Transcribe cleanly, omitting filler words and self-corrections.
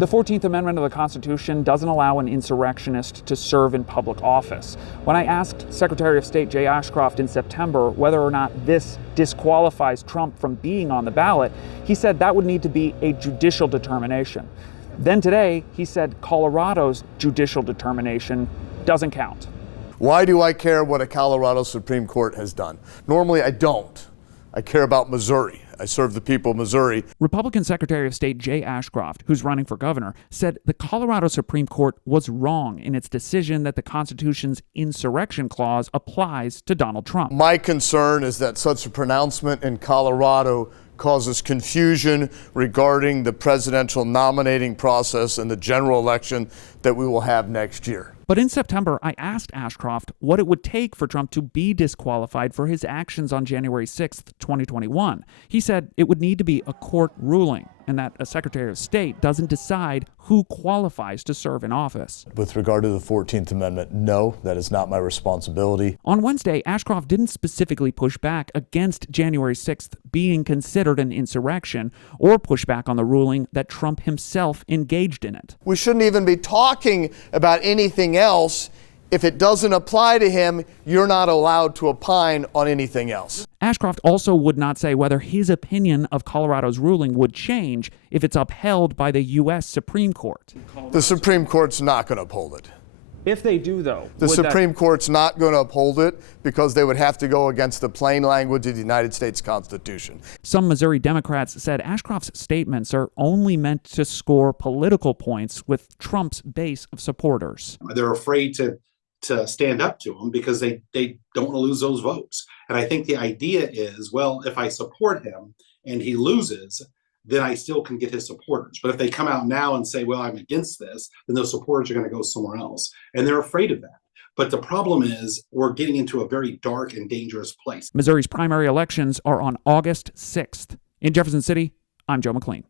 The 14th Amendment of the Constitution doesn't allow an insurrectionist to serve in public office. When I asked Secretary of State Jay Ashcroft in September whether or not this disqualifies Trump from being on the ballot, he said that would need to be a judicial determination. Then today, he said Colorado's judicial determination doesn't count. Why do I care what a Colorado Supreme Court has done? Normally, I don't. I care about Missouri. I serve the people of Missouri. Republican Secretary of State Jay Ashcroft, who's running for governor, said the Colorado Supreme Court was wrong in its decision that the Constitution's insurrection clause applies to Donald Trump. My concern is that such a pronouncement in Colorado causes confusion regarding the presidential nominating process and the general election that we will have next year. But in September, I asked Ashcroft what it would take for Trump to be disqualified for his actions on January 6th, 2021. He said it would need to be a court ruling and that a Secretary of State doesn't decide who qualifies to serve in office. With regard to the 14th Amendment, no, that is not my responsibility. On Wednesday, Ashcroft didn't specifically push back against January 6th being considered an insurrection or push back on the ruling that Trump himself engaged in it. We shouldn't even be talking about anything else. If it doesn't apply to him, you're not allowed to opine on anything else. Ashcroft also would not say whether his opinion of Colorado's ruling would change if it's upheld by the U.S. Supreme Court. The Supreme Court's not going to uphold it. If they do, though, the Supreme Court's not going to uphold it because they would have to go against the plain language of the United States Constitution. Some Missouri Democrats said Ashcroft's statements are only meant to score political points with Trump's base of supporters. They're afraid to stand up to him because they don't want to lose those votes. And I think the idea is, well, if I support him and he loses, then I still can get his supporters. But if they come out now and say, well, I'm against this, then those supporters are going to go somewhere else. And they're afraid of that. But the problem is we're getting into a very dark and dangerous place. Missouri's primary elections are on August 6th. In Jefferson City, I'm Joe McLean.